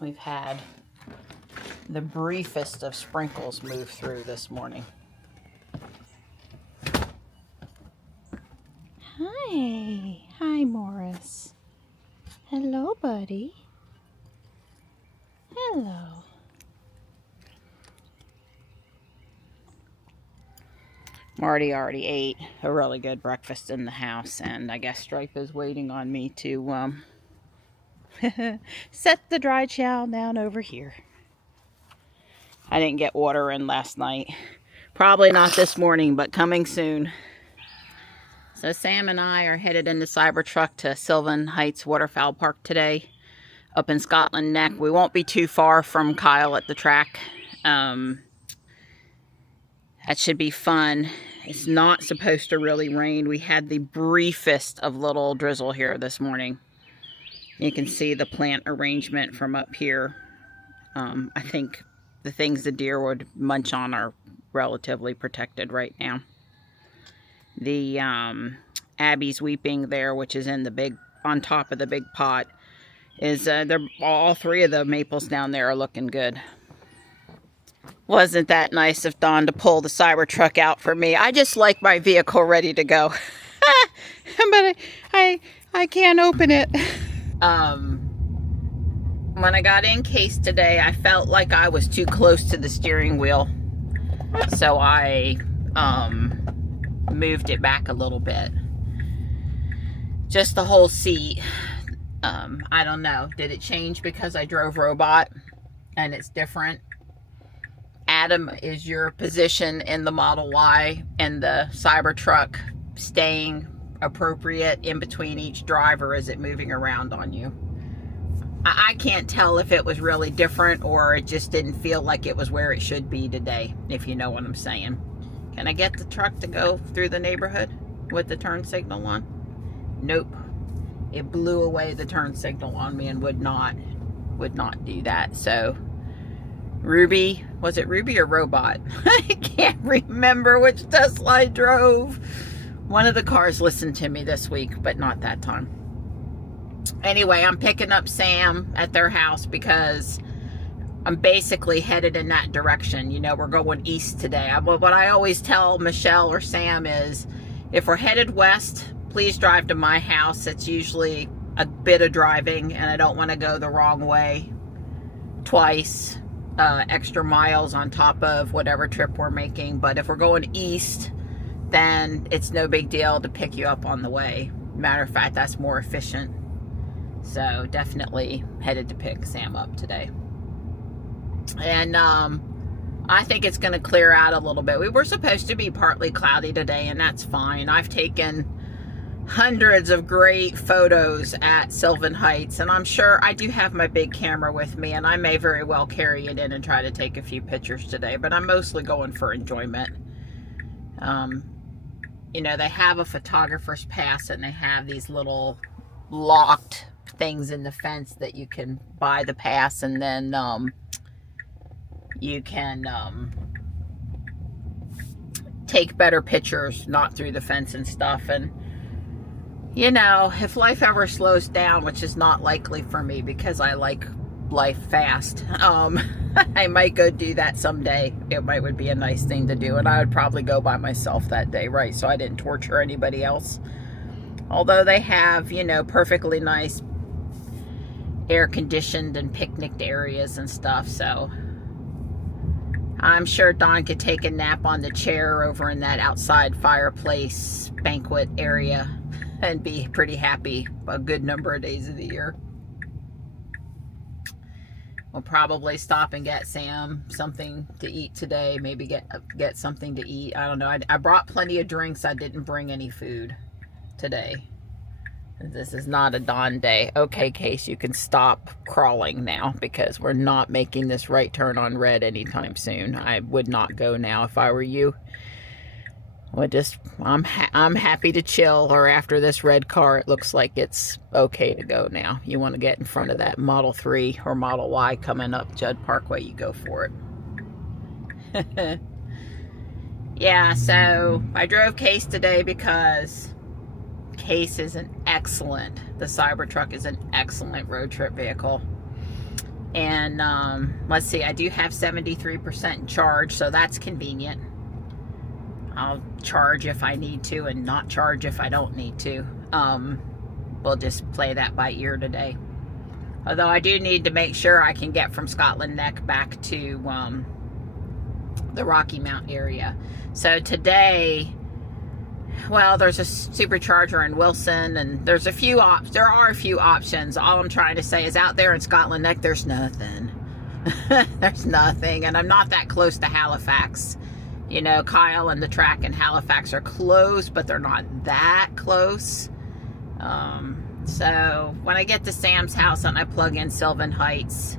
we've had the briefest of sprinkles move through this morning. Hi Morris. Hello, buddy. Hello. Marty already ate a really good breakfast in the house, and I guess Stripe is waiting on me to set the dry chow down over here. I didn't get water in last night. Probably not this morning, but coming soon. So Sam and I are headed in the Cybertruck to Sylvan Heights Waterfowl Park today, up in Scotland Neck. We won't be too far from Kyle at the track. That should be fun. It's not supposed to really rain. We had the briefest of little drizzle here this morning. You can see the plant arrangement from up here. I think the things the deer would munch on are relatively protected right now. The Abby's weeping there, which is in the big, on top of the big pot, is all three of the maples down there are looking good. Wasn't that nice of Dawn to pull the Cybertruck out for me? I just like my vehicle ready to go. But I can't open it. When I got in case today, I felt like I was too close to the steering wheel. So I moved it back a little bit. Just the whole seat. I don't know. Did it change because I drove robot and it's different? Adam, is your position in the Model Y and the Cybertruck staying appropriate in between each drive, or is it moving around on you? I can't tell if it was really different or it just didn't feel like it was where it should be today, if you know what I'm saying. Can I get the truck to go through the neighborhood with the turn signal on? Nope. It blew away the turn signal on me and would not do that. So Ruby, was it Ruby or Robot? I can't remember which Tesla I drove. One of the cars listened to me this week, but not that time. Anyway, I'm picking up Sam at their house because I'm basically headed in that direction. You know, we're going east today. What I always tell Michelle or Sam is, if we're headed west, please drive to my house. It's usually a bit of driving, and I don't want to go the wrong way twice. Extra miles on top of whatever trip we're making. But if we're going east, then it's no big deal to pick you up on the way. Matter of fact, that's more efficient. So definitely headed to pick Sam up today. And I think it's going to clear out a little bit. We were supposed to be partly cloudy today, and that's fine. I've taken hundreds of great photos at Sylvan Heights, and I'm sure I do have my big camera with me, and I may very well carry it in and try to take a few pictures today, but I'm mostly going for enjoyment. You know, they have a photographer's pass, and they have these little locked things in the fence that you can buy the pass, and then you can take better pictures, not through the fence and stuff. And you know, if life ever slows down, which is not likely for me because I like life fast, I might go do that someday. Would be a nice thing to do, and I would probably go by myself that day, right? So I didn't torture anybody else. Although they have, you know, perfectly nice air-conditioned and picnicked areas and stuff, so I'm sure Dawn could take a nap on the chair over in that outside fireplace banquet area and be pretty happy a good number of days of the year. We'll probably stop and get Sam something to eat today. Maybe get something to eat. I don't know. I brought plenty of drinks. I didn't bring any food today. This is not a Dawn day. Okay, Case, you can stop crawling now because we're not making this right turn on red anytime soon. I would not go now if I were you. I'm happy to chill, or after this red car, it looks like it's okay to go now. You want to get in front of that Model 3 or Model Y coming up Judd Parkway, you go for it. Yeah, so I drove Case today because Case is the Cybertruck is an excellent road trip vehicle. And let's see, I do have 73% charge, so that's convenient. I'll charge if I need to and not charge if I don't need to. We'll just play that by ear today. Although I do need to make sure I can get from Scotland Neck back to the Rocky Mount area. So today, well, there's a supercharger in Wilson, and there are a few options. All I'm trying to say is out there in Scotland Neck, there's nothing. There's nothing, and I'm not that close to Halifax. You know, Kyle and the track in Halifax are close, but they're not that close. So when I get to Sam's house and I plug in Sylvan Heights,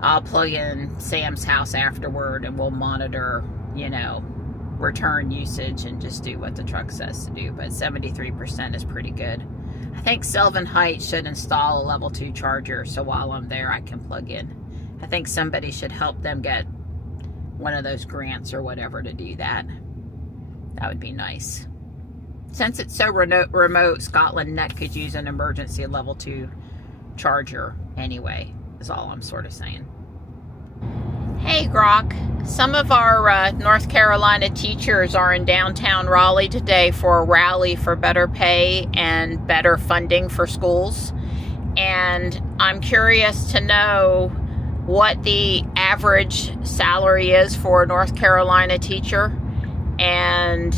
I'll plug in Sam's house afterward, and we'll monitor, you know, return usage and just do what the truck says to do. But 73% is pretty good. I think Sylvan Heights should install a level 2 charger, so while I'm there I can plug in. I think somebody should help them get one of those grants or whatever to do that. That would be nice. Since it's so remote, Scotland Neck could use an emergency level 2 charger anyway, is all I'm sort of saying. Hey Grok, some of our North Carolina teachers are in downtown Raleigh today for a rally for better pay and better funding for schools. And I'm curious to know what the average salary is for a North Carolina teacher, and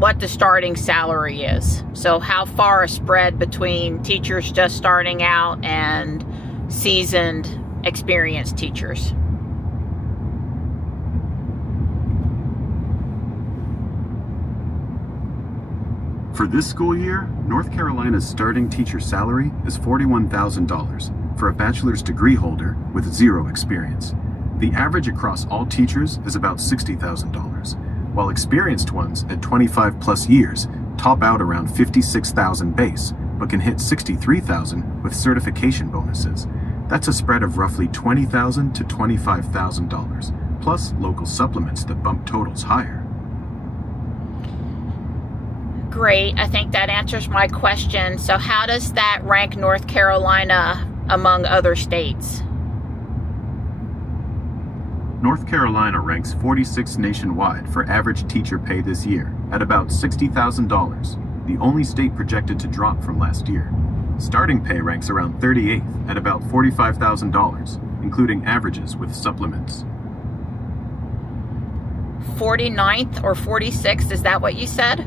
what the starting salary is. So how far a spread between teachers just starting out and seasoned, experienced teachers. For this school year, North Carolina's starting teacher salary is $41,000 for a bachelor's degree holder with 0 experience. The average across all teachers is about $60,000, while experienced ones at 25 plus years top out around $56,000 base, but can hit $63,000 with certification bonuses. That's a spread of roughly $20,000 to $25,000, plus local supplements that bump totals higher. Great, I think that answers my question. So how does that rank North Carolina among other states? North Carolina ranks 46th nationwide for average teacher pay this year, at about $60,000, the only state projected to drop from last year. Starting pay ranks around 38th at about $45,000, including averages with supplements. 49th or 46th, is that what you said?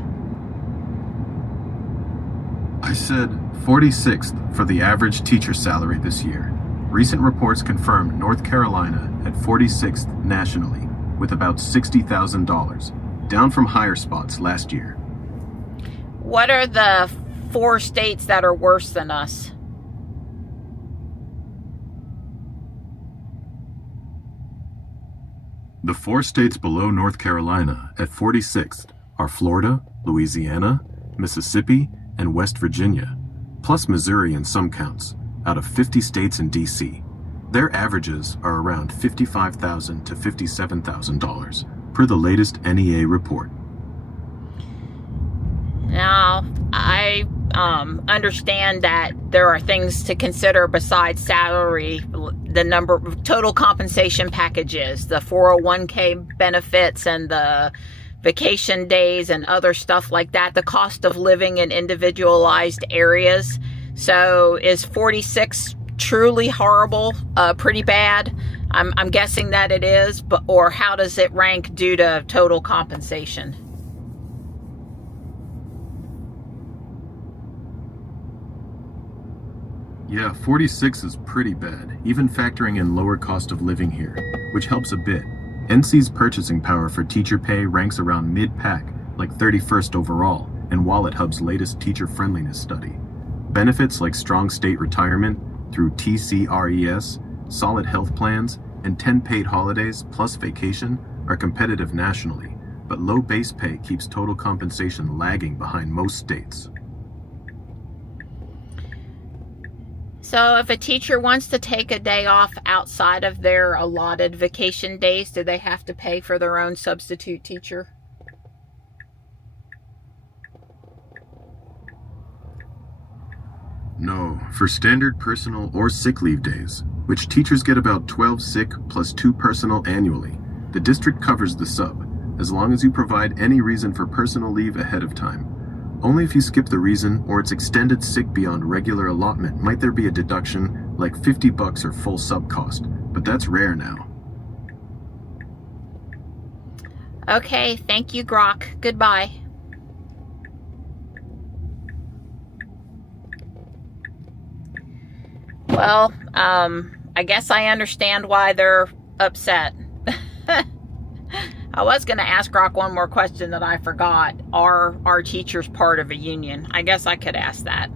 I said 46th for the average teacher salary this year. Recent reports confirmed North Carolina at 46th nationally, with about $60,000, down from higher spots last year. What are the 4 states that are worse than us? The 4 states below North Carolina at 46th are Florida, Louisiana, Mississippi, and West Virginia, plus Missouri in some counts, out of 50 states and DC. Their averages are around $55,000 to $57,000 per the latest NEA report. Now, I understand that there are things to consider besides salary, the number of total compensation packages, the 401k benefits and the vacation days and other stuff like that, the cost of living in individualized areas. So is 46 truly horrible, pretty bad? I'm guessing that it is, but or how does it rank due to total compensation? Yeah, 46 is pretty bad, even factoring in lower cost of living here, which helps a bit. NC's purchasing power for teacher pay ranks around mid-pack, like 31st overall, in Wallet Hub's latest teacher friendliness study. Benefits like strong state retirement through TCRES, solid health plans, and 10 paid holidays plus vacation are competitive nationally, but low base pay keeps total compensation lagging behind most states. So if a teacher wants to take a day off outside of their allotted vacation days, do they have to pay for their own substitute teacher? No, for standard personal or sick leave days, which teachers get about 12 sick plus 2 personal annually, the district covers the sub, as long as you provide any reason for personal leave ahead of time. Only if you skip the reason or it's extended sick beyond regular allotment might there be a deduction like $50 or full sub cost, but that's rare now. Okay, thank you, Grok. Goodbye. Well, I guess I understand why they're upset. I was going to ask Grok one more question that I forgot. Are our teachers part of a union? I guess I could ask that.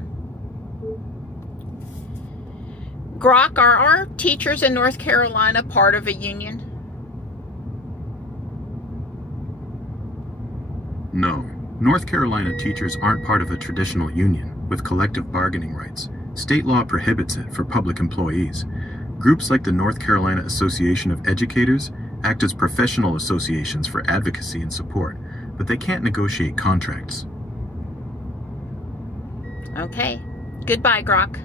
Grok, are our teachers in North Carolina part of a union? No. North Carolina teachers aren't part of a traditional union with collective bargaining rights. State law prohibits it for public employees. Groups like the North Carolina Association of Educators act as professional associations for advocacy and support, but they can't negotiate contracts. Okay. Goodbye, Grok.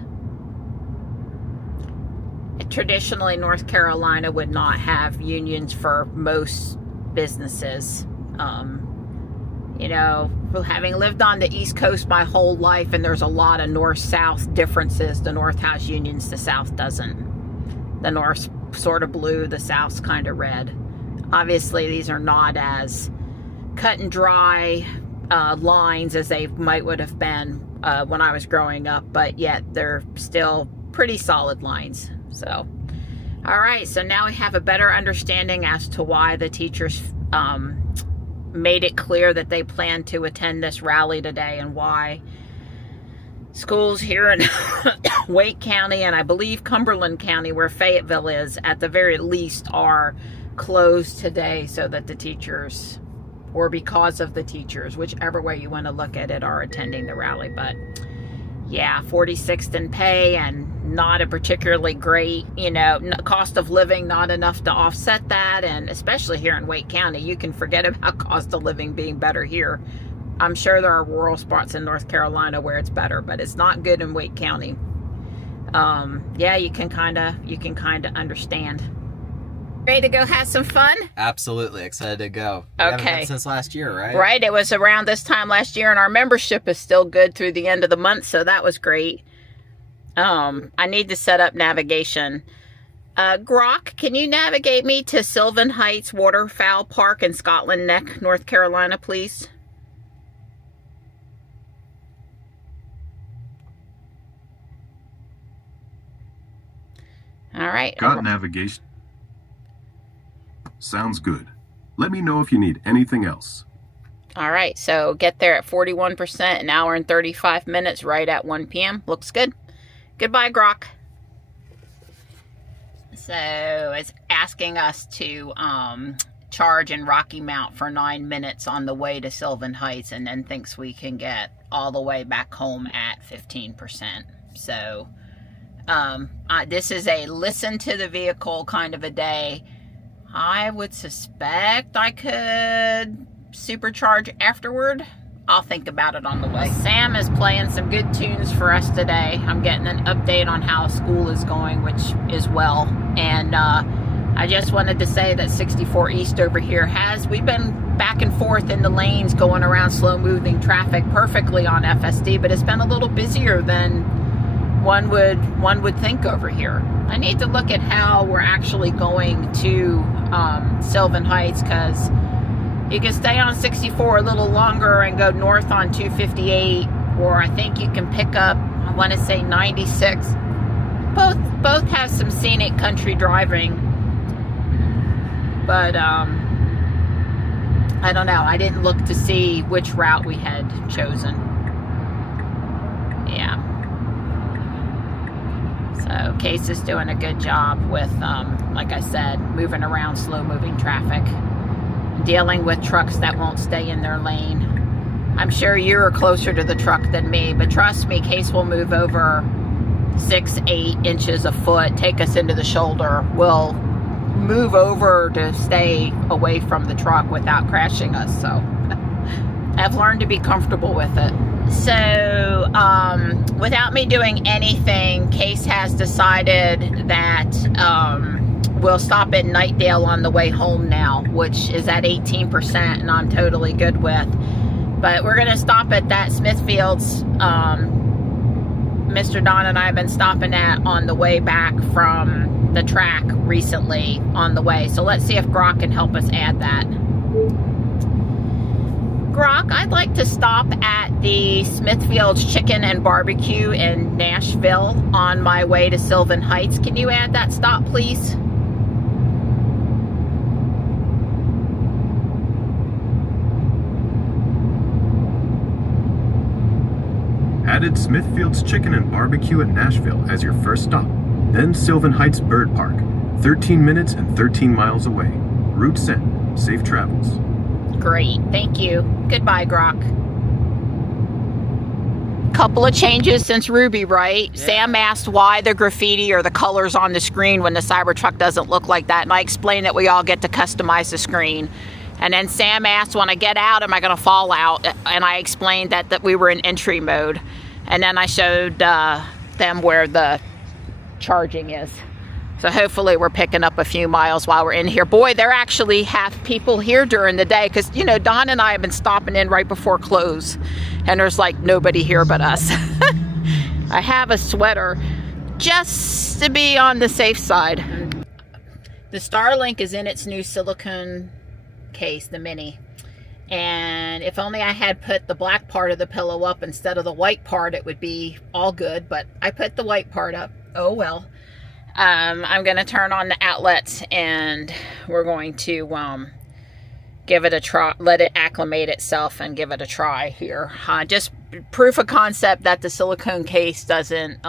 Traditionally, North Carolina would not have unions for most businesses. You know, having lived on the East Coast my whole life, and there's a lot of North-South differences. The North has unions, the South doesn't. The North's sort of blue, the South's kind of red. Obviously, these are not as cut and dry lines as they would have been when I was growing up, but yet they're still pretty solid lines. So, all right, so now we have a better understanding as to why the teachers made it clear that they plan to attend this rally today, and why schools here in Wake County and I believe Cumberland County, where Fayetteville is, at the very least are closed today, so that the teachers, or because of the teachers, whichever way you want to look at it, are attending the rally. But yeah, 46th in pay and not a particularly great, you know, cost of living, not enough to offset that. And especially here in Wake County, you can forget about cost of living being better here. I'm sure there are rural spots in North Carolina where it's better, but it's not good in Wake County. Yeah, you can kind of understand. Ready to go have some fun? Absolutely excited to go. We haven't Okay. been since last year, right? Right. It was around this time last year, and our membership is still good through the end of the month, so that was great. I need to set up navigation. Grok, can you navigate me to Sylvan Heights Waterfowl Park in Scotland Neck, North Carolina, please? All right. Got navigation. Sounds good. Let me know if you need anything else. All right. So get there at 41%, an hour and 35 minutes, right at 1 p.m. Looks good. Goodbye, Grok. So it's asking us to charge in Rocky Mount for 9 minutes on the way to Sylvan Heights, and then thinks we can get all the way back home at 15%. So this is a listen to the vehicle kind of a day. I would suspect I could supercharge afterward. I'll think about it on the way. Sam is playing some good tunes for us today. I'm getting an update on how school is going, which is well. And I just wanted to say that 64 East over here we've been back and forth in the lanes going around slow moving traffic perfectly on FSD, but it's been a little busier than one would think over here. I need to look at how we're actually going to Sylvan Heights, because you can stay on 64 a little longer and go north on 258, or I think you can pick up, I want to say 96. Both have some scenic country driving, but I don't know. I didn't look to see which route we had chosen. Yeah. So Case is doing a good job with, like I said, moving around slow-moving traffic, dealing with trucks that won't stay in their lane. I'm sure you're closer to the truck than me, but trust me, Case will move over 6-8 inches a foot, take us into the shoulder. We'll move over to stay away from the truck without crashing us. So I've learned to be comfortable with it. So, without me doing anything, Case has decided that we'll stop at Nightdale on the way home now, which is at 18%, and I'm totally good with. But we're going to stop at that Smithfield's Mr. Don and I have been stopping at on the way back from the track recently on the way. So let's see if Grok can help us add that. Grok, I'd like to stop at the Smithfield's Chicken and Barbecue in Nashville on my way to Sylvan Heights. Can you add that stop, please? Added Smithfield's Chicken and Barbecue in Nashville as your first stop. Then Sylvan Heights Bird Park, 13 minutes and 13 miles away. Route set. Safe travels. Great, thank you. Goodbye, Grok. Couple of changes since Ruby, right? Yeah. Sam asked why the graffiti or the colors on the screen when the Cybertruck doesn't look like that, and I explained that we all get to customize the screen. And then Sam asked, when I get out, am I going to fall out? And I explained that we were in entry mode. And then I showed them where the charging is. So hopefully we're picking up a few miles while we're in here. Boy, there actually have people here during the day because, you know, Don and I have been stopping in right before close. And there's like nobody here but us. I have a sweater just to be on the safe side. The Starlink is in its new silicone case, the mini. And if only I had put the black part of the pillow up instead of the white part, it would be all good. But I put the white part up. Oh well. I'm going to turn on the outlets and we're going to give it a try, let it acclimate itself and give it a try here. Just proof of concept that the silicone case doesn't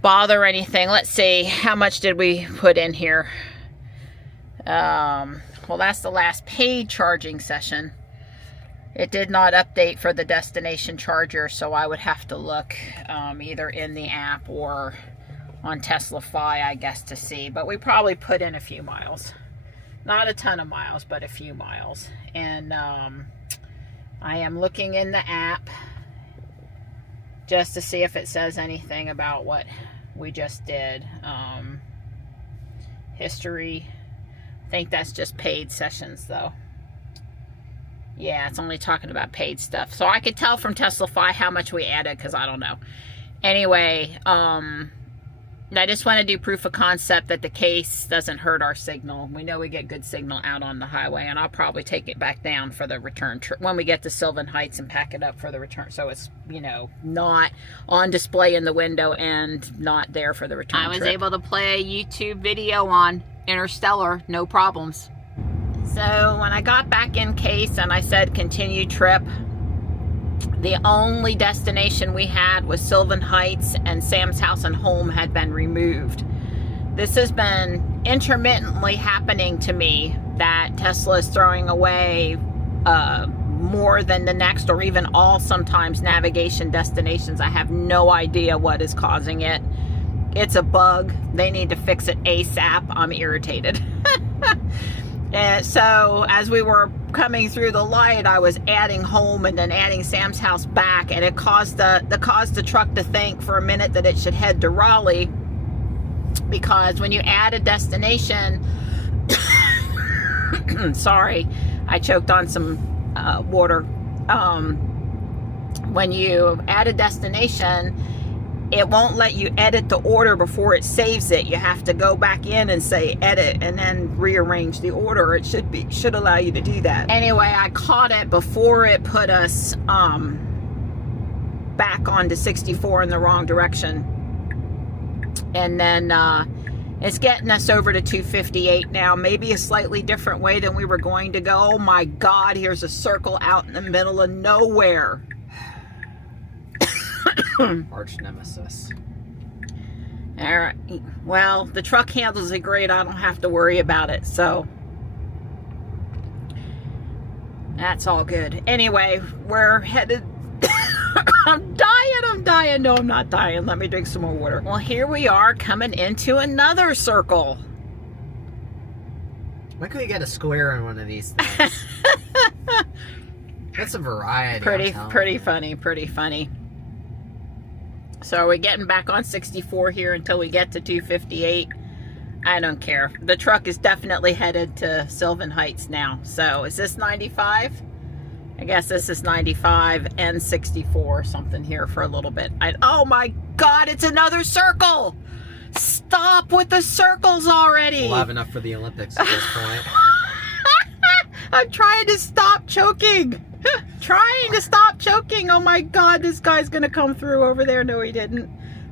bother anything. Let's see, how much did we put in here? Well, that's the last paid charging session. It did not update for the destination charger, so I would have to look either in the app or on TeslaFi, I guess, to see. But we probably put in a few miles. Not a ton of miles, but a few miles. And I am looking in the app just to see if it says anything about what we just did. History. I think that's just paid sessions, though. Yeah, it's only talking about paid stuff. So I could tell from TeslaFi how much we added, because I don't know. Anyway, I just want to do proof of concept that the case doesn't hurt our signal. We know we get good signal out on the highway, and I'll probably take it back down for the return trip when we get to Sylvan Heights and pack it up for the return. So it's, you know, not on display in the window and not there for the return trip. I was able to play a YouTube video on Interstellar, no problems. So when I got back in case and I said continue trip, the only destination we had was Sylvan Heights, and Sam's house and home had been removed. This has been intermittently happening to me, that Tesla is throwing away more than the next or even all sometimes navigation destinations. I have no idea what is causing it. It's a bug. They need to fix it ASAP. I'm irritated. And so as we were coming through the light, I was adding home and then adding Sam's house back, and it caused the truck to think for a minute that it should head to Raleigh, because when you add a destination, sorry, I choked on some water. When you add a destination, it won't let you edit the order before it saves it. You have to go back in and say edit and then rearrange the order. It should allow you to do that. Anyway, I caught it before it put us back onto 64 in the wrong direction. And then it's getting us over to 258 now. Maybe a slightly different way than we were going to go. Oh my God, here's a circle out in the middle of nowhere. Arch nemesis. All right. Well, the truck handles it great. I don't have to worry about it. So that's all good. Anyway, we're headed. I'm dying. No, I'm not dying. Let me drink some more water. Well, here we are coming into another circle. Why couldn't we get a square on one of these things? That's a variety. Pretty funny. So are we getting back on 64 here until we get to 258? I don't care. The truck is definitely headed to Sylvan Heights now. So is this 95? I guess this is 95 and 64 something here for a little bit. Oh my God, it's another circle. Stop with the circles already. We'll have enough for the Olympics at this point. I'm trying to stop choking. Oh my God, this guy's gonna come through over there. No, he didn't.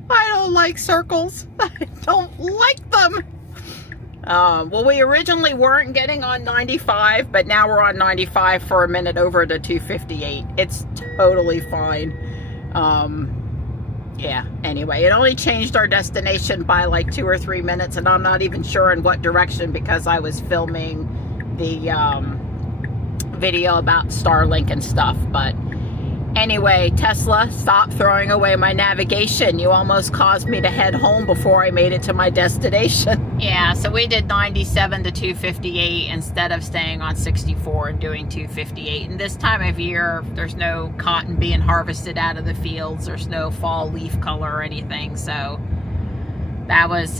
I don't like circles. I don't like them. Well, we originally weren't getting on 95, but now we're on 95 for a minute over to 258. It's totally fine. Yeah, anyway, it only changed our destination by like 2 or 3 minutes, and I'm not even sure in what direction because I was filming the video about Starlink and stuff. But anyway, Tesla, stop throwing away my navigation. You almost caused me to head home before I made it to my destination. Yeah, so we did 97 to 258 instead of staying on 64 and doing 258. And this time of year, there's no cotton being harvested out of the fields. There's no fall leaf color or anything. So that was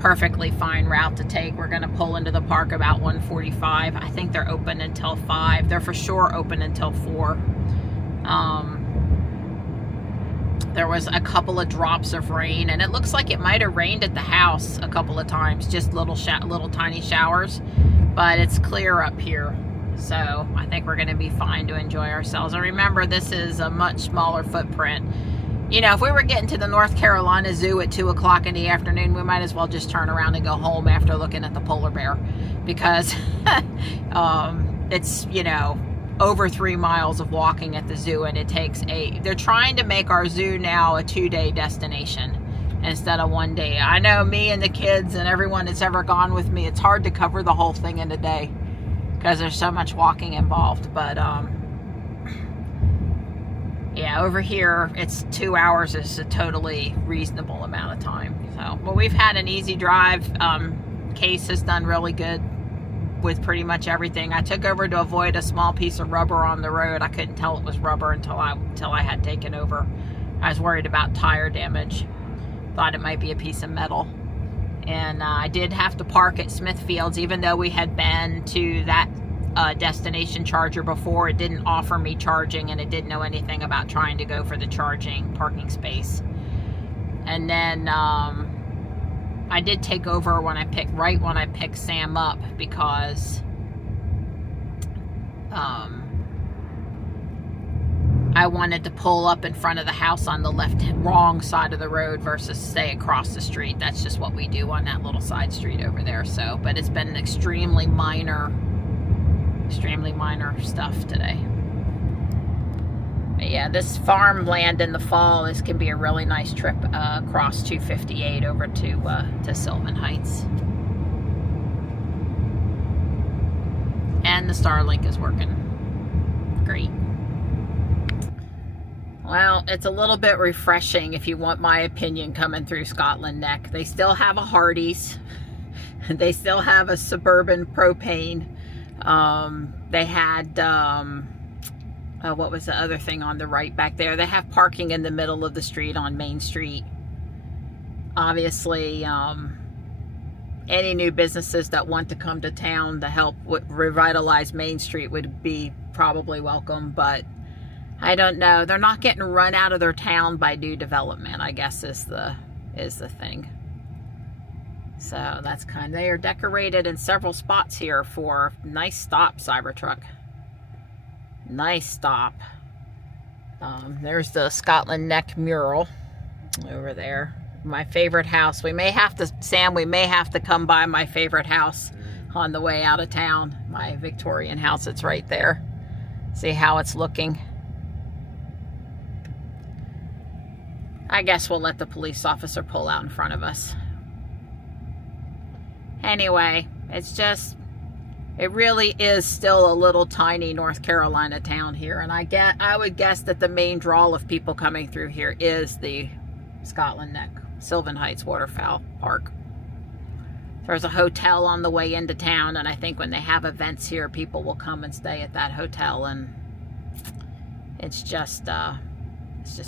perfectly fine route to take. We're going to pull into the park about 1:45. I think they're open until 5. They're for sure open until 4. There was a couple of drops of rain, and it looks like it might have rained at the house a couple of times, just little tiny showers, but it's clear up here. So I think we're going to be fine to enjoy ourselves. And remember, this is a much smaller footprint. You know, if we were getting to the North Carolina Zoo at 2 o'clock in the afternoon, we might as well just turn around and go home after looking at the polar bear, because it's, you know, over 3 miles of walking at the zoo, and it takes they're trying to make our zoo now a 2-day destination instead of 1 day. I know me and the kids and everyone that's ever gone with me, it's hard to cover the whole thing in a day because there's so much walking involved. But yeah, over here it's 2 hours is a totally reasonable amount of time. So, well, we've had an easy drive. Case has done really good with pretty much everything. I took over to avoid a small piece of rubber on the road. I couldn't tell it was rubber until I had taken over. I was worried about tire damage. Thought it might be a piece of metal. And I did have to park at Smithfield's, even though we had been to that destination charger before. It didn't offer me charging, and it didn't know anything about trying to go for the charging parking space. And then I did take over when I picked Sam up, because I wanted to pull up in front of the house on the wrong side of the road versus stay across the street. That's just what we do on that little side street over there. So, but it's been extremely minor stuff today. But yeah, this farmland in the fall, this can be a really nice trip across 258 over to Sylvan Heights. And the Starlink is working great. Well, it's a little bit refreshing, if you want my opinion, coming through Scotland Neck. They still have a Hardee's. They still have a Suburban propane. They had, what was the other thing on the right back there? They have parking in the middle of the street on Main Street. Obviously, any new businesses that want to come to town to help revitalize Main Street would be probably welcome, but I don't know. They're not getting run out of their town by new development, I guess is the thing. So that's they are decorated in several spots here for nice stop, Cybertruck. Nice stop. There's the Scotland Neck mural over there. My favorite house. We may have to come by my favorite house on the way out of town. My Victorian house, it's right there. See how it's looking. I guess we'll let the police officer pull out in front of us. Anyway, it really is still a little tiny North Carolina town here, and I would guess that the main draw of people coming through here is the Scotland Neck, Sylvan Heights Waterfowl Park. There's a hotel on the way into town, and I think when they have events here, people will come and stay at that hotel and it's just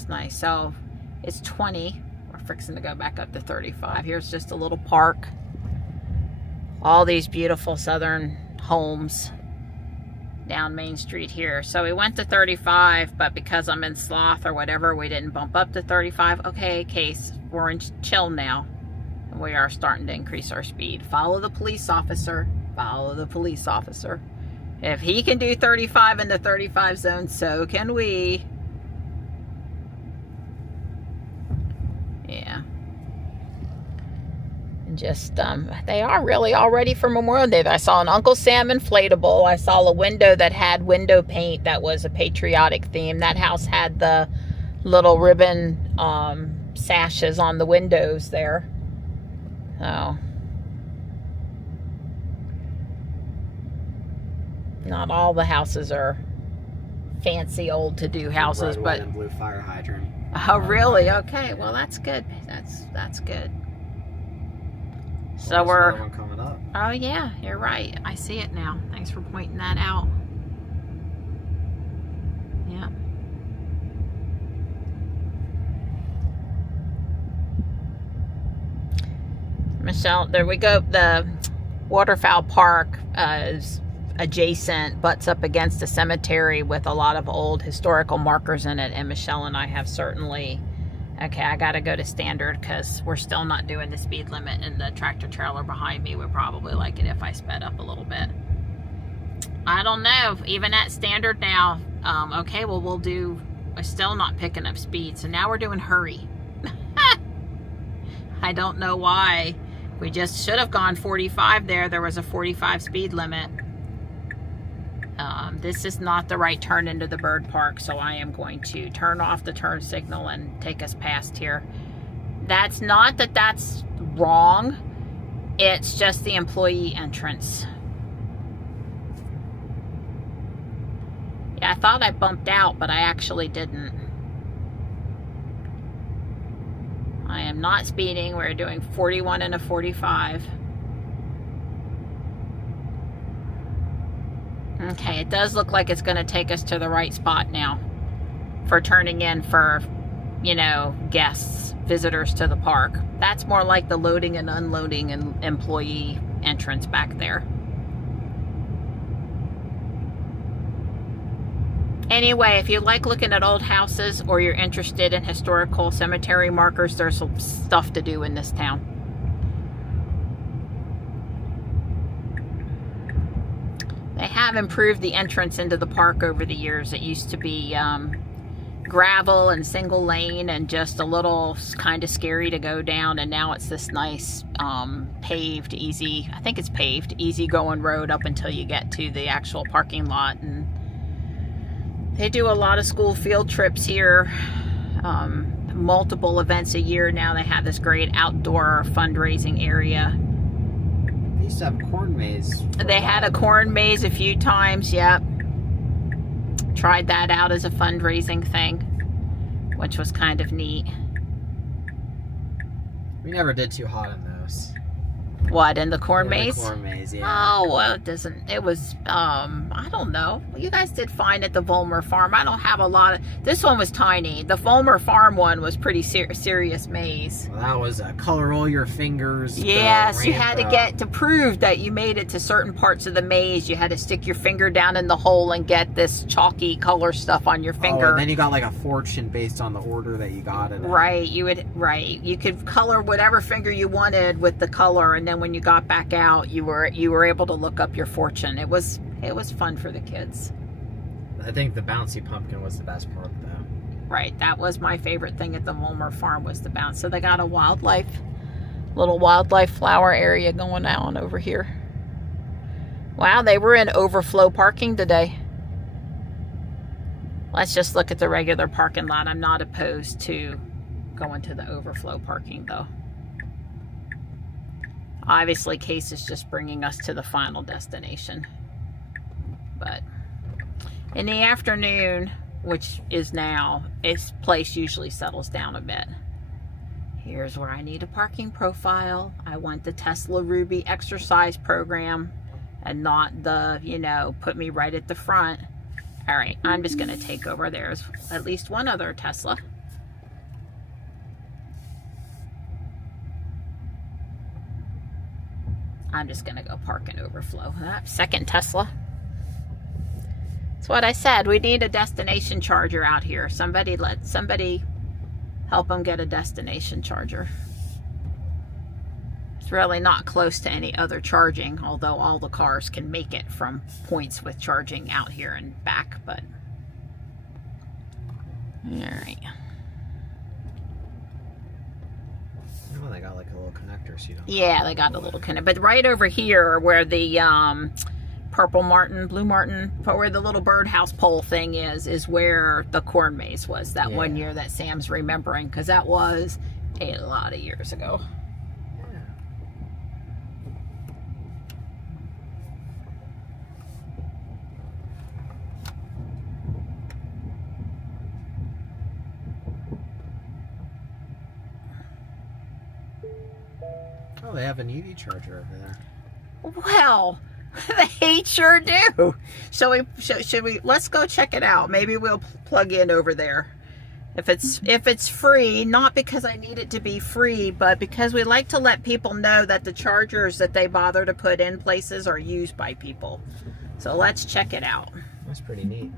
nice. So it's 20. We're fixing to go back up to 35. Here's just a little park. All these beautiful southern homes down Main Street here. So we went to 35, but because I'm in sloth or whatever, we didn't bump up to 35. Okay, case, we're in chill now. And we are starting to increase our speed. Follow the police officer. Follow the police officer. If he can do 35 in the 35 zone, so can we. Yeah. And just, they are really all ready for Memorial Day. I saw an Uncle Sam inflatable. I saw a window that had window paint that was a patriotic theme. That house had the little ribbon sashes on the windows there. So, not all the houses are fancy old to-do houses, red, but white, and blue fire hydrant. Oh, really? Okay. Well, that's good. That's good. So Well, we're. there's another one coming up. Oh yeah, you're right. I see it now. Thanks for pointing that out. Yeah. Michelle, there we go. The Waterfowl Park is adjacent, butts up against a cemetery with a lot of old historical markers in it, and Michelle and I have certainly, okay, I gotta go to standard because we're still not doing the speed limit, and the tractor trailer behind me would probably like it if I sped up a little bit. I don't know, even at standard now. Okay, well, we're still not picking up speed, so now we're doing hurry. I don't know why. We just should have gone 45 there. There was a 45 speed limit. This is not the right turn into the bird park, so I am going to turn off the turn signal and take us past here. That's not that that's wrong. It's just the employee entrance. Yeah, I thought I bumped out, but I actually didn't. I am not speeding. We're doing 41 and a 45. Okay, it does look like it's going to take us to the right spot now for turning in for, you know, guests, visitors to the park. That's more like the loading and unloading and employee entrance back there. Anyway, if you like looking at old houses or you're interested in historical cemetery markers, there's some stuff to do in this town. They have improved the entrance into the park over the years. It used to be gravel and single lane and just a little kind of scary to go down, and now it's this nice paved, easy, I think it's paved, easy going road up until you get to the actual parking lot. And they do a lot of school field trips here, multiple events a year now. They have this great outdoor fundraising area. They used to have a corn maze. They had a corn maze a few times, yep. Tried that out as a fundraising thing, which was kind of neat. We never did too hot in those. What, in the corn maze? The corn maze, yeah. Oh, well, it was, I don't know. You guys did fine at the Volmer farm. I don't have a lot of, this one was tiny. The Volmer farm one was pretty serious maze. Well, that was color roll your fingers. Yes, you had to get, to prove that you made it to certain parts of the maze, you had to stick your finger down in the hole and get this chalky color stuff on your finger. Oh, and then you got like a fortune based on the order that you got it in. Right, you could color whatever finger you wanted with the color, and then when you got back out, you were able to look up your fortune. It was fun for the kids. I think the bouncy pumpkin was the best part though. Right, that was my favorite thing at the Volmer farm, was the bounce. So they got a little wildlife flower area going on over here. Wow, they were in overflow parking today. Let's just look at the regular parking lot. I'm not opposed to going to the overflow parking though. Obviously, Case is just bringing us to the final destination. But in the afternoon, which is now, its place usually settles down a bit. Here's where I need a parking profile. I want the Tesla Ruby exercise program and not the, put me right at the front. All right, I'm just gonna take over. There's at least one other Tesla. I'm just gonna go park and overflow. Second Tesla. That's what I said. We need a destination charger out here. Somebody help them get a destination charger. It's really not close to any other charging, although all the cars can make it from points with charging out here and back, but all right. Oh, they got like a little connector, so you don't. Yeah, they got a little connector. But right over here where the purple martin, blue martin, where the little birdhouse pole thing is where the corn maze was that one year that Sam's remembering, because that was a lot of years ago. Oh, they have an EV charger over there. Well, they sure do. So should we? Let's go check it out. Maybe we'll plug in over there. If it's free, not because I need it to be free, but because we like to let people know that the chargers that they bother to put in places are used by people. So let's check it out. That's pretty neat.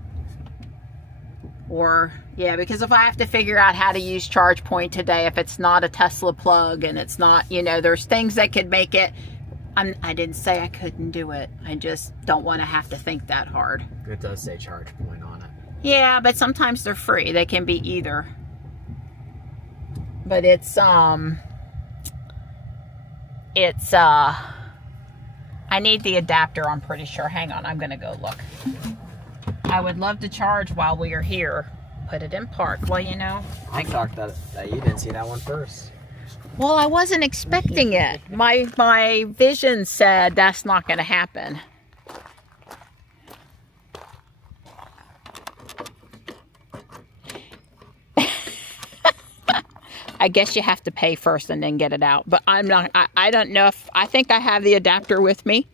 Or, yeah, because if I have to figure out how to use ChargePoint today, if it's not a Tesla plug and it's not, you know, there's things that could make it. I didn't say I couldn't do it. I just don't want to have to think that hard. It does say ChargePoint on it. Yeah, but sometimes they're free. They can be either. But I need the adapter, I'm pretty sure. Hang on, I'm gonna go look. I would love to charge while we are here. Put it in park. Well, you know. I'm shocked that you didn't see that one first. Well, I wasn't expecting it. My vision said that's not going to happen. I guess you have to pay first and then get it out. But I'm not. I don't know if I think I have the adapter with me.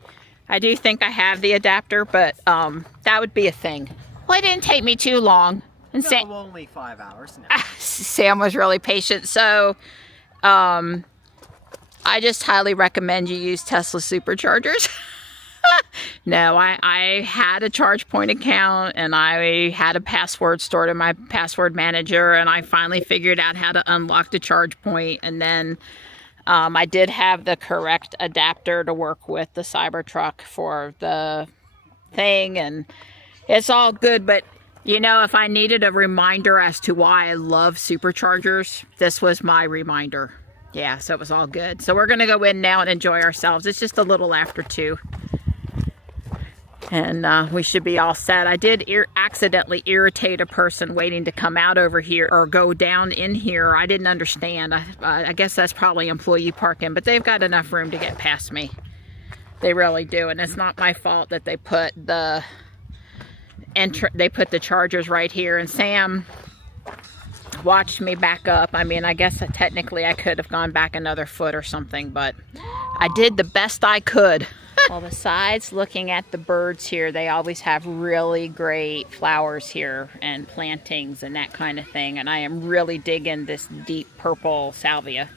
I do think I have the adapter, but that would be a thing. Well, it didn't take me too long. And No, only 5 hours now. Sam was really patient. So I just highly recommend you use Tesla superchargers. No, I had a ChargePoint account and I had a password stored in my password manager, and I finally figured out how to unlock the ChargePoint, and then I did have the correct adapter to work with the Cybertruck for the thing, and it's all good. But you know, if I needed a reminder as to why I love superchargers, this was my reminder. Yeah, so it was all good. So we're gonna go in now and enjoy ourselves. It's just a little after 2. And we should be all set. I did accidentally irritate a person waiting to come out over here or go down in here. I didn't understand. I guess that's probably employee parking, but they've got enough room to get past me. They really do, and it's not my fault that they put the chargers right here. And Sam watched me back up. I mean, I guess that technically I could have gone back another foot or something, but I did the best I could. Well, besides looking at the birds here, they always have really great flowers here and plantings and that kind of thing. And I am really digging this deep purple salvia.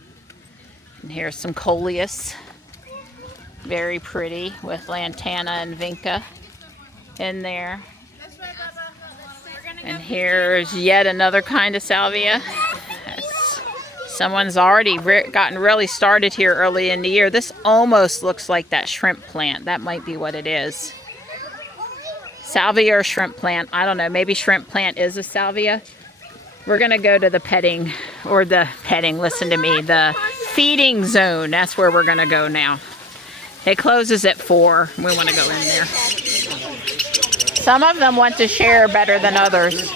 And here's some coleus. Very pretty with lantana and vinca in there. And here's yet another kind of salvia. Someone's already gotten really started here early in the year. This almost looks like that shrimp plant. That might be what it is. Salvia or shrimp plant. I don't know. Maybe shrimp plant is a salvia. We're going to go to the listen to me, the feeding zone. That's where we're going to go now. It closes at 4. We want to go in there. Some of them want to share better than others.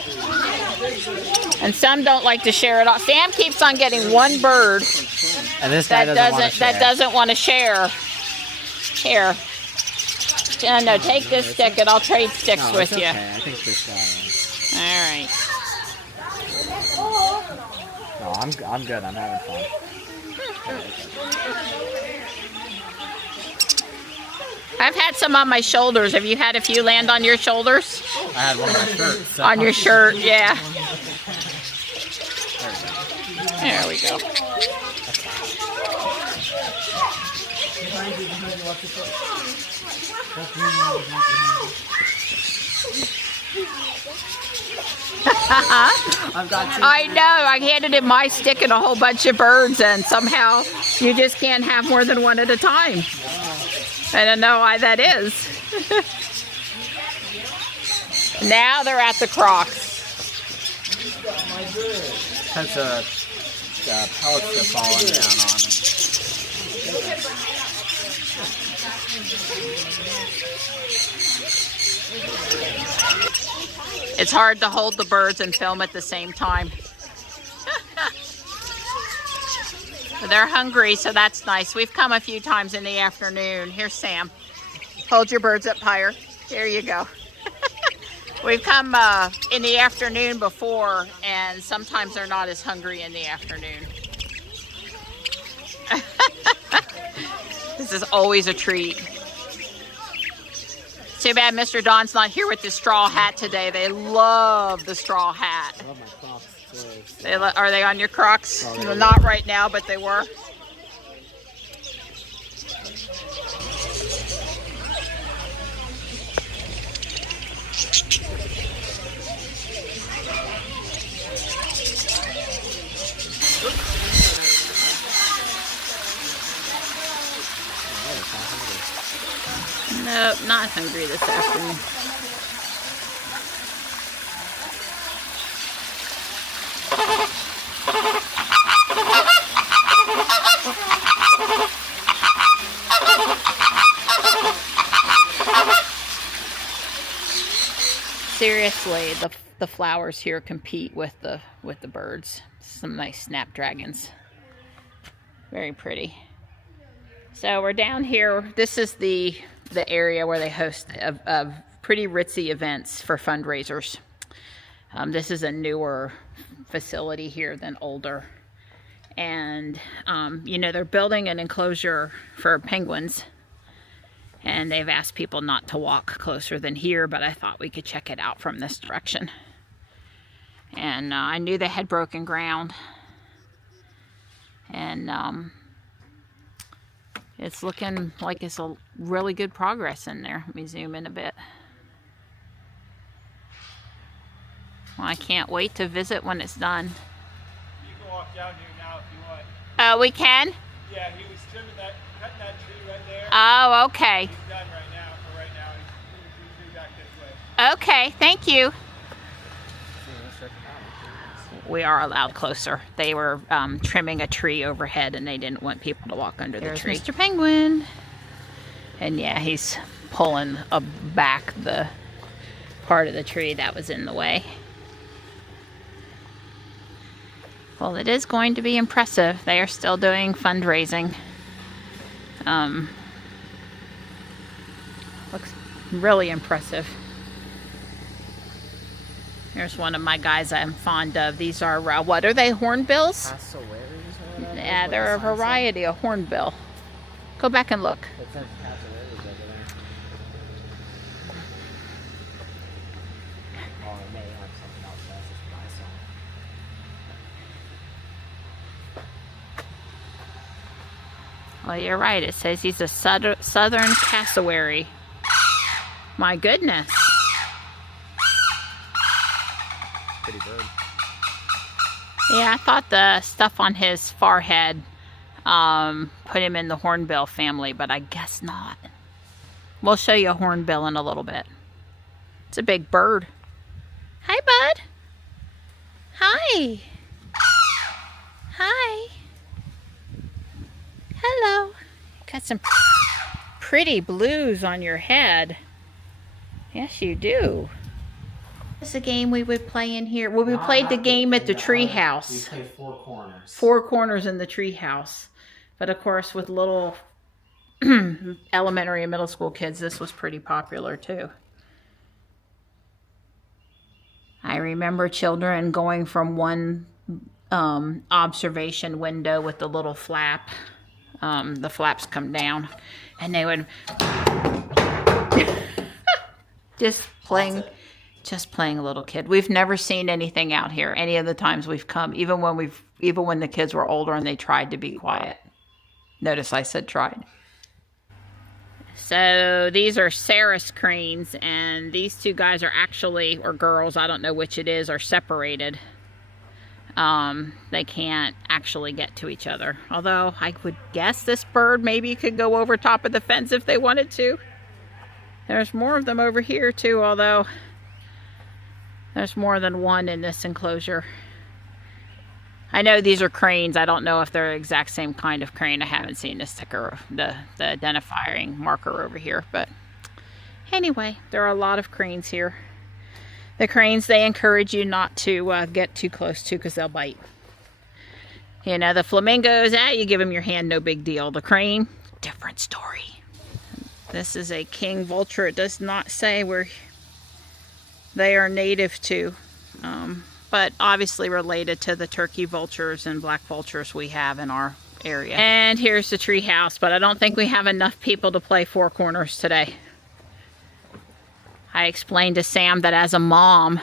And some don't like to share it all. Sam keeps on getting one bird and this guy that doesn't want to share. Here. No, take this stick and I'll trade sticks with you. Okay. I think this guy. All right. No, I'm good. I'm having fun. I've had some on my shoulders. Have you had a few land on your shoulders? I had one on my shirt. So. On your shirt, yeah. There we go. I know. I handed him my stick and a whole bunch of birds, and somehow you just can't have more than one at a time. I don't know why that is. Now they're at the Crocs. Because the pellets are falling down on them. It's hard to hold the birds and film at the same time. They're hungry, so that's nice. We've come a few times in the afternoon. Here's Sam. Hold your birds up higher. There you go. We've come in the afternoon before, and sometimes they're not as hungry in the afternoon. This is always a treat. Too bad Mr. Don's not here with the straw hat today. They love the straw hat. I love my Crocs too. Are they on your Crocs? Oh, Well, not right now, but they were. Nope, not hungry this afternoon. Seriously, the flowers here compete with the birds. Some nice snapdragons. Very pretty. So we're down here. This is the area where they host pretty ritzy events for fundraisers. This is a newer facility here than older. And, you know, they're building an enclosure for penguins. And they've asked people not to walk closer than here, but I thought we could check it out from this direction. And I knew they had broken ground. And it's looking like it's a really good progress in there. Let me zoom in a bit. Well, I can't wait to visit when it's done. You can walk down here now if you want. We can? Yeah, he was cutting that tree right there. Oh, okay. He's done right now. For right now, he's moving the tree back this way. Okay, thank you. We are allowed closer. They were trimming a tree overhead and they didn't want people to walk under the tree. Mr. Penguin. And yeah, he's pulling back the part of the tree that was in the way. Well, it is going to be impressive. They are still doing fundraising. Looks really impressive. Here's one of my guys I'm fond of. These are, what are they, hornbills? Cassowaries? Yeah, they're a variety of hornbill. Go back and look. It says cassowaries over there. Oh, it may have something else. That's just what I saw. Well, you're right. It says he's a southern cassowary. My goodness. Pretty bird. Yeah, I thought the stuff on his forehead put him in the hornbill family, but I guess not. We'll show you a hornbill in a little bit. It's a big bird. Hi, bud. Hi. Hi. Hello. Got some pretty blues on your head. Yes, you do. It's a game we would play in here. Well, we played the game at the tree house. We played four corners. Four corners in the tree house. But of course, with little elementary and middle school kids, this was pretty popular too. I remember children going from one observation window with the little flap the flaps come down, and they would just playing a little kid. We've never seen anything out here any of the times we've come, even when the kids were older and they tried to be quiet. Notice I said tried. So these are Saris cranes, and these two guys are actually, or girls, I don't know which it is, are separated. They can't actually get to each other. Although I would guess this bird maybe could go over top of the fence if they wanted to. There's more of them over here too, although there's more than one in this enclosure. I know these are cranes. I don't know if they're the exact same kind of crane. I haven't seen the sticker, the identifying marker over here. But anyway, there are a lot of cranes here. The cranes, they encourage you not to get too close to because they'll bite. You know, the flamingos, you give them your hand, no big deal. The crane, different story. This is a king vulture. It does not say where they are native to. But obviously related to the turkey vultures and black vultures we have in our area. And here's the tree house, but I don't think we have enough people to play Four Corners today. I explained to Sam that as a mom,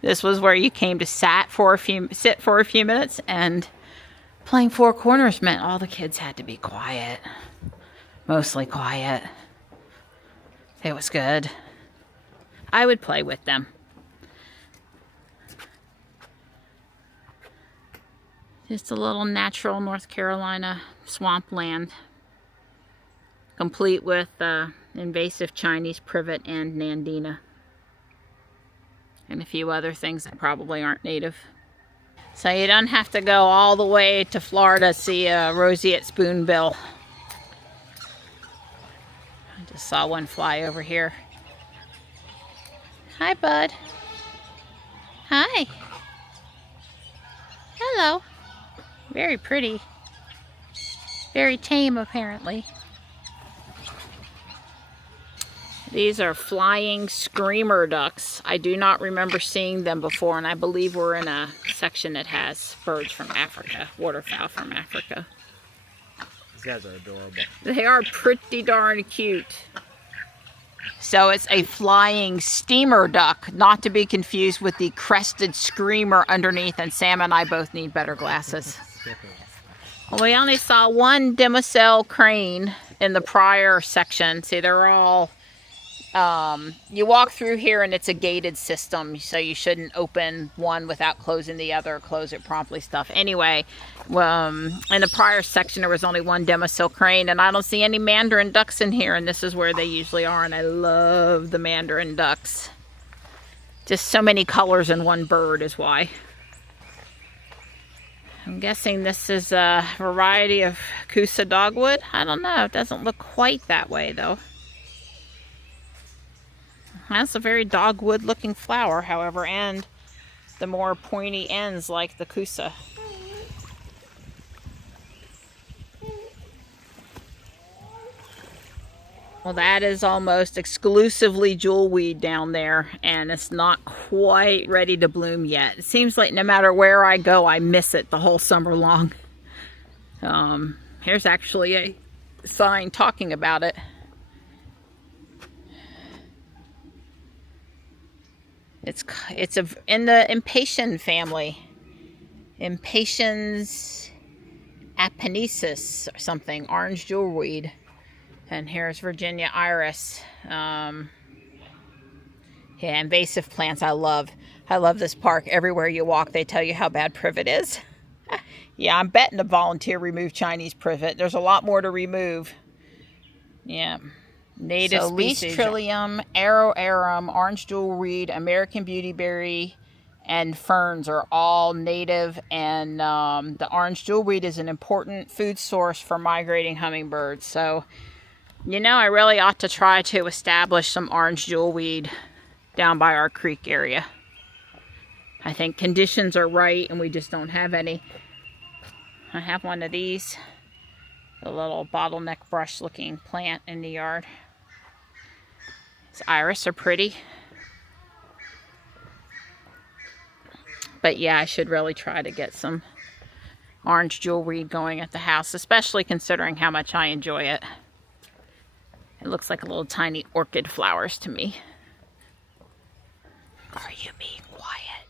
this was where you came to sit for a few minutes, and playing Four Corners meant all the kids had to be quiet. Mostly quiet. It was good. I would play with them. Just a little natural North Carolina swampland, complete with invasive Chinese privet and Nandina, and a few other things that probably aren't native. So you don't have to go all the way to Florida to see a roseate spoonbill. I just saw one fly over here. Hi, bud. Hi. Hello. Very pretty. Very tame, apparently. These are flying screamer ducks. I do not remember seeing them before, and I believe we're in a section that has birds from Africa, waterfowl from Africa. These guys are adorable. They are pretty darn cute. So it's a flying steamer duck, not to be confused with the crested screamer underneath, and Sam and I both need better glasses. Well, we only saw one democell crane in the prior section. See, they're all, you walk through here and it's a gated system, so you shouldn't open one without closing the other, close it promptly stuff. Anyway, in the prior section there was only one democell crane, and I don't see any mandarin ducks in here, and this is where they usually are, and I love the mandarin ducks. Just so many colors in one bird is why. I'm guessing this is a variety of Coosa dogwood. I don't know. It doesn't look quite that way, though. That's a very dogwood looking flower, however, and the more pointy ends like the Coosa. Well, that is almost exclusively jewelweed down there, and it's not quite ready to bloom yet. It seems like no matter where I go, I miss it the whole summer long. Here's actually a sign talking about it. It's in the Impatiens family. Impatiens apennisis or something, orange jewelweed. And here's Virginia iris. Yeah, invasive plants I love. I love this park. Everywhere you walk, they tell you how bad privet is. Yeah, I'm betting to volunteer remove Chinese privet. There's a lot more to remove. Yeah. Native species. Trillium, arrow arum, orange jewelweed, American beautyberry, and ferns are all native, and the orange jewelweed is an important food source for migrating hummingbirds. So, you know, I really ought to try to establish some orange jewelweed down by our creek area. I think conditions are right, and we just don't have any. I have one of these, the little bottleneck brush looking plant in the yard. These iris are pretty. But yeah, I should really try to get some orange jewelry going at the house, especially considering how much I enjoy it. It looks like a little tiny orchid flowers to me. Are you being quiet?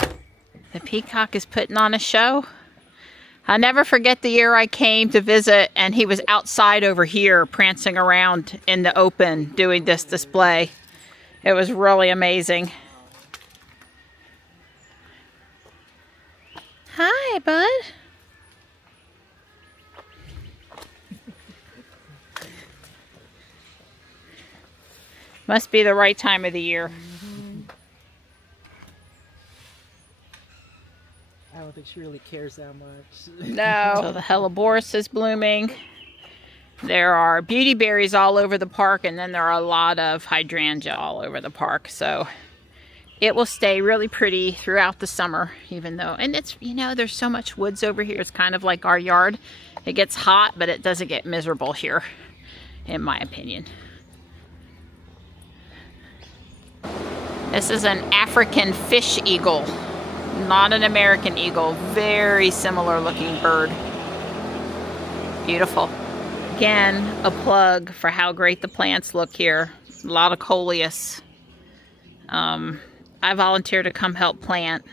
No. The peacock is putting on a show. I'll never forget the year I came to visit and he was outside over here prancing around in the open doing this display. It was really amazing. Hi, bud. Must be the right time of the year. I don't think she really cares that much. No. So the Helleborus is blooming. There are beauty berries all over the park, and then there are a lot of hydrangea all over the park. So it will stay really pretty throughout the summer, even though, and it's, you know, there's so much woods over here. It's kind of like our yard. It gets hot, but it doesn't get miserable here, in my opinion. This is an African fish eagle, not an American eagle. Very similar looking bird. Beautiful. Again, a plug for how great the plants look here. A lot of coleus. I volunteered to come help plant.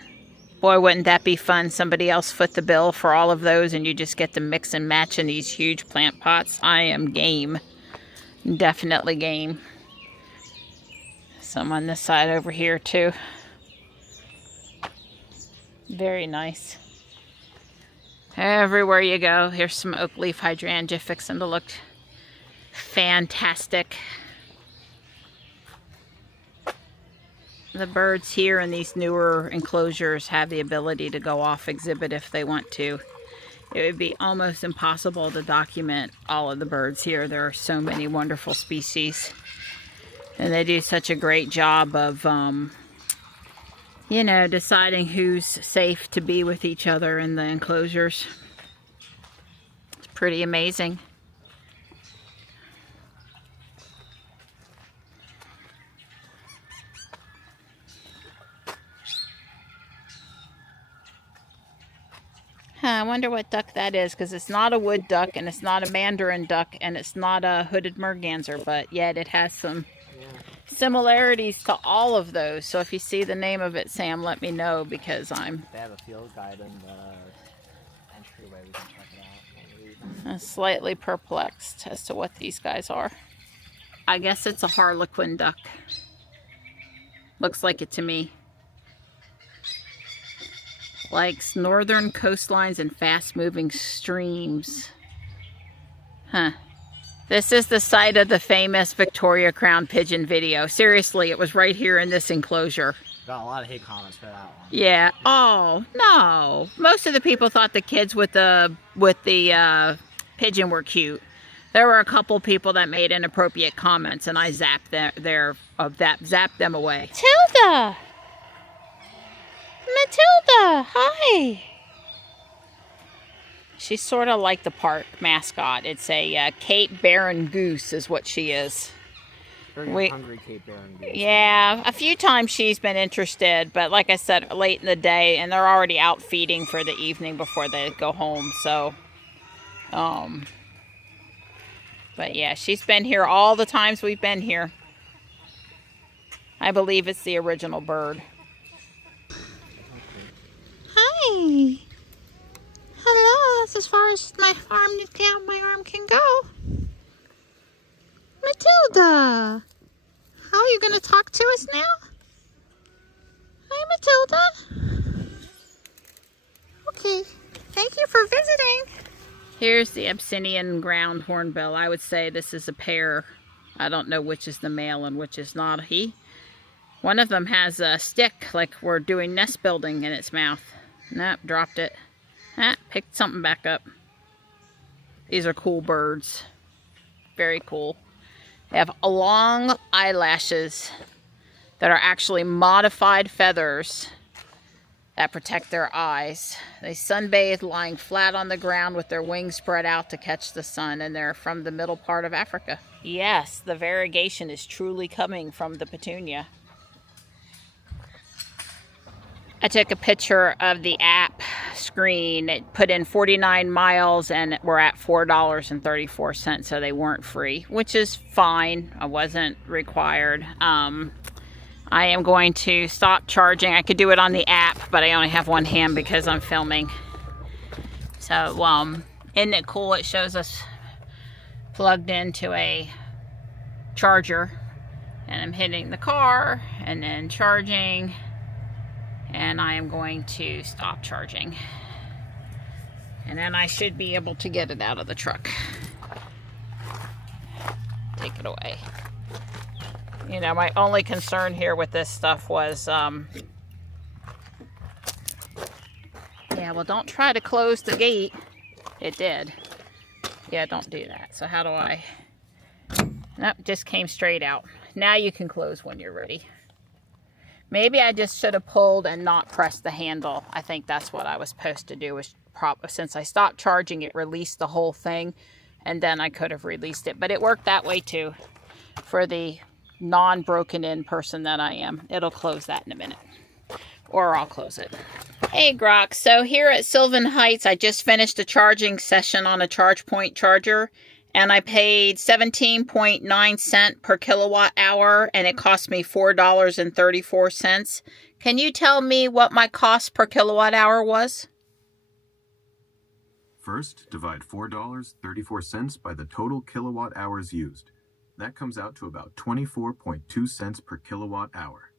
Boy, wouldn't that be fun. Somebody else foot the bill for all of those and you just get to mix and match in these huge plant pots. I am game. Definitely game. Some on this side over here too. Very nice. Everywhere you go, here's some oak leaf hydrangea fixing to look fantastic. The birds here in these newer enclosures have the ability to go off exhibit if they want to. It would be almost impossible to document all of the birds here. There are so many wonderful species. And they do such a great job of, you know, deciding who's safe to be with each other in the enclosures. It's pretty amazing. I wonder what duck that is, because it's not a wood duck, and it's not a mandarin duck, and it's not a hooded merganser, but yet it has some similarities to all of those. So if you see the name of it, Sam, let me know, because They have a field guide in the entryway. We can check it out. I'm slightly perplexed as to what these guys are. I guess it's a harlequin duck. Looks like it to me. Likes northern coastlines and fast-moving streams. Huh. This is the site of the famous Victoria Crown pigeon video. Seriously, it was right here in this enclosure. Got a lot of hate comments for that one. Yeah. Oh, no. Most of the people thought the kids with the pigeon were cute. There were a couple people that made inappropriate comments, and I zapped them away. Matilda! Matilda, hi. She's sort of like the park mascot. It's a Cape Barren goose is what she is. Very hungry Cape Barren goose. Yeah, a few times she's been interested, but like I said, late in the day, and they're already out feeding for the evening before they go home, so, but yeah, she's been here all the times we've been here. I believe it's the original bird. Hi. Hello, that's as far as my arm can go. Matilda. How are you going to talk to us now? Hi, Matilda. Okay, thank you for visiting. Here's the Abyssinian ground hornbill. I would say this is a pair. I don't know which is the male and which is not. One of them has a stick like we're doing nest building in its mouth. Nope, dropped it. Picked something back up. These are cool birds. Very cool. They have long eyelashes that are actually modified feathers that protect their eyes. They sunbathe lying flat on the ground with their wings spread out to catch the sun, and they're from the middle part of Africa. Yes, the variegation is truly coming from the petunia. I took a picture of the app screen. It put in 49 miles and we're at $4.34, so they weren't free, which is fine. I wasn't required. I am going to stop charging. I could do it on the app, but I only have one hand because I'm filming. So, isn't it cool? It shows us plugged into a charger, and I'm hitting the car and then charging, and I am going to stop charging. And then I should be able to get it out of the truck. Take it away. You know, my only concern here with this stuff was, yeah, well, don't try to close the gate. It did. Yeah, don't do that. So how do I? Nope, just came straight out. Now you can close when you're ready. Maybe I just should have pulled and not pressed the handle. I think that's what I was supposed to do. Was since I stopped charging, it released the whole thing, and then I could have released it. But it worked that way too, for the non-broken in person that I am. It'll close that in a minute, or I'll close it. Hey Grok, so here at Sylvan Heights, I just finished a charging session on a ChargePoint charger, and I paid 17.9 cents per kilowatt hour, and it cost me $4.34. Can you tell me what my cost per kilowatt hour was? First, divide $4.34 by the total kilowatt hours used. That comes out to about 24.2 cents per kilowatt hour.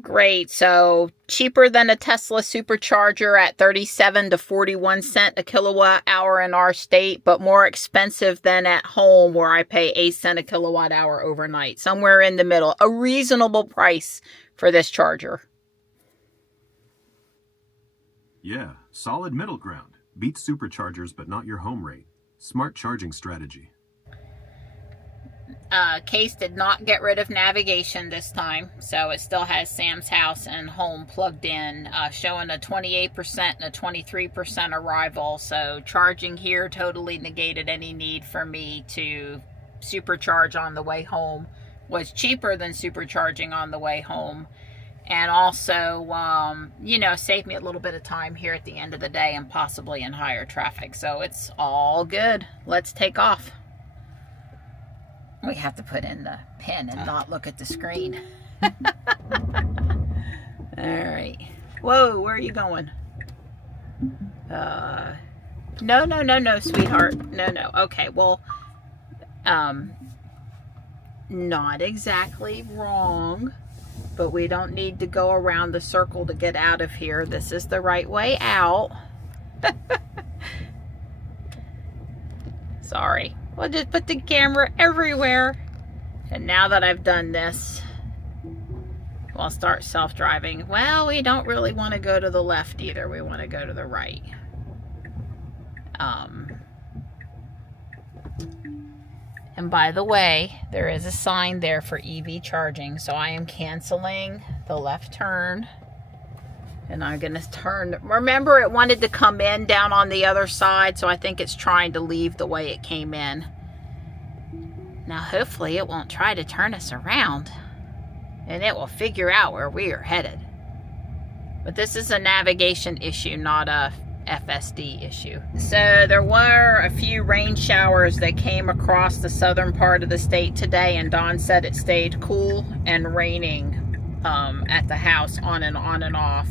Great. So cheaper than a Tesla supercharger at 37 to 41 cents a kilowatt hour in our state, but more expensive than at home where I pay 8 cents a kilowatt hour overnight. Somewhere in the middle. A reasonable price for this charger. Yeah, solid middle ground. Beats superchargers, but not your home rate. Smart charging strategy. Case did not get rid of navigation this time, so it still has Sam's house and home plugged in, showing a 28% and a 23% arrival. So charging here totally negated any need for me to supercharge on the way home. Was cheaper than supercharging on the way home, and also you know, saved me a little bit of time here at the end of the day and possibly in higher traffic. So it's all good. Let's take off. We have to put in the pin and not look at the screen. All right. Whoa, where are you going? No, sweetheart. No. Okay, well, not exactly wrong, but we don't need to go around the circle to get out of here. This is the right way out. Sorry. We'll just put the camera everywhere. And now that I've done this, we'll start self-driving. Well, we don't really want to go to the left either. We want to go to the right. And by the way, there is a sign there for EV charging. So I am canceling the left turn. And I'm going to turn. Remember, it wanted to come in down on the other side, so I think it's trying to leave the way it came in. Now, hopefully, it won't try to turn us around, and it will figure out where we are headed. But this is a navigation issue, not a FSD issue. So there were a few rain showers that came across the southern part of the state today, and Dawn said it stayed cool and raining at the house on and off.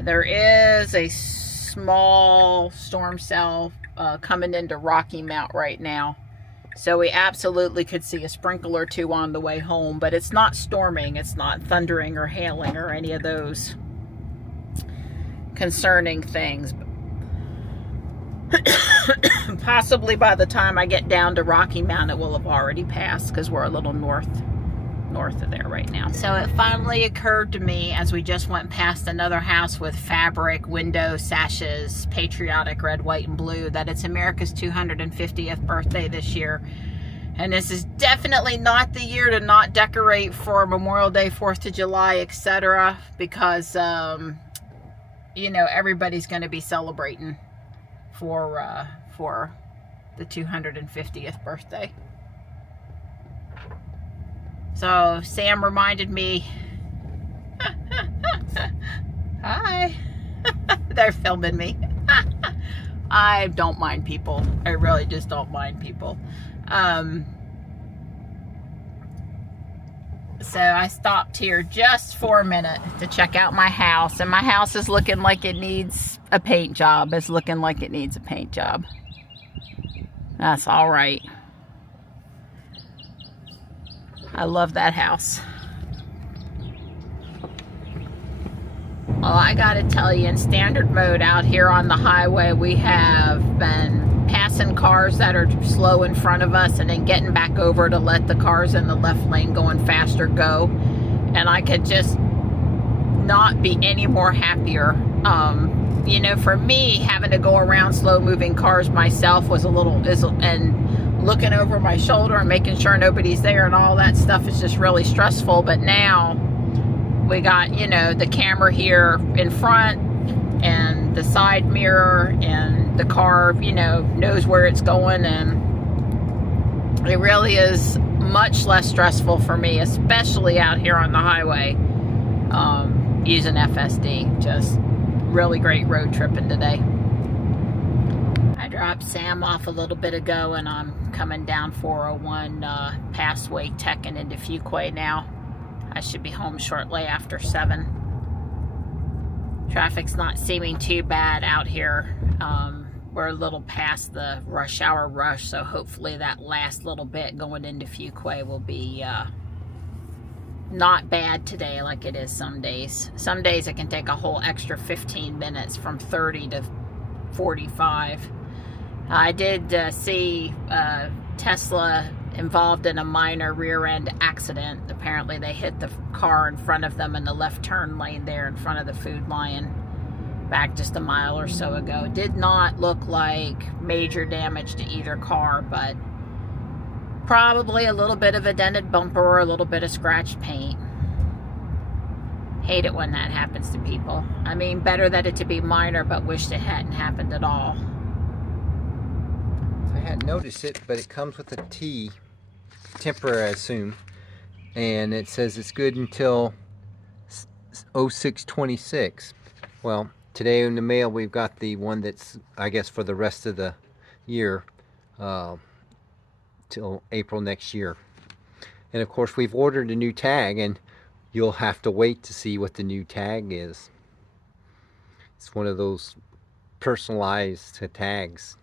There is a small storm cell coming into Rocky Mount right now. So we absolutely could see a sprinkle or two on the way home, but it's not storming. It's not thundering or hailing or any of those concerning things. Possibly by the time I get down to Rocky Mount, it will have already passed because we're a little north of there right now. So it finally occurred to me as we just went past another house with fabric window sashes, patriotic red, white, and blue, that it's America's 250th birthday this year. And this is definitely not the year to not decorate for Memorial Day, 4th of July, etc. Because, you know, everybody's going to be celebrating for the 250th birthday. So Sam reminded me They're filming me. I don't mind people. I really just don't mind people. So I stopped here just for a minute to check out my house, and my house is looking like it needs a paint job. It's looking like it needs a paint job. That's all right. I love that house. Well, I gotta tell you, in standard mode out here on the highway, we have been passing cars that are slow in front of us and then getting back over to let the cars in the left lane going faster go. And I could just not be any more happier. You know, for me, having to go around slow moving cars myself was and looking over my shoulder and making sure nobody's there and all that stuff is just really stressful. But now we got, you know, the camera here in front and the side mirror, and the car, you know, knows where it's going, and it really is much less stressful for me, especially out here on the highway, using FSD. Just really great road tripping today. I dropped Sam off a little bit ago, and I'm coming down 401 past Wake Tech and into Fuquay now. I should be home shortly after 7. Traffic's not seeming too bad out here. We're a little past the rush hour rush, so hopefully that last little bit going into Fuquay will be not bad today like it is some days. Some days it can take a whole extra 15 minutes from 30 to 45. I did see Tesla involved in a minor rear end accident. Apparently they hit the car in front of them in the left turn lane there in front of the Food Lion back just a mile or so ago. It did not look like major damage to either car, but probably a little bit of a dented bumper or a little bit of scratched paint. Hate it when that happens to people. I mean, better that it to be minor, but wish it hadn't happened at all. I hadn't noticed it, but it comes with a T, temporary I assume, and it says it's good until 06/26. Well, today in the mail we've got the one that's, I guess, for the rest of the year, till April next year. And of course we've ordered a new tag, and you'll have to wait to see what the new tag is. It's one of those personalized tags.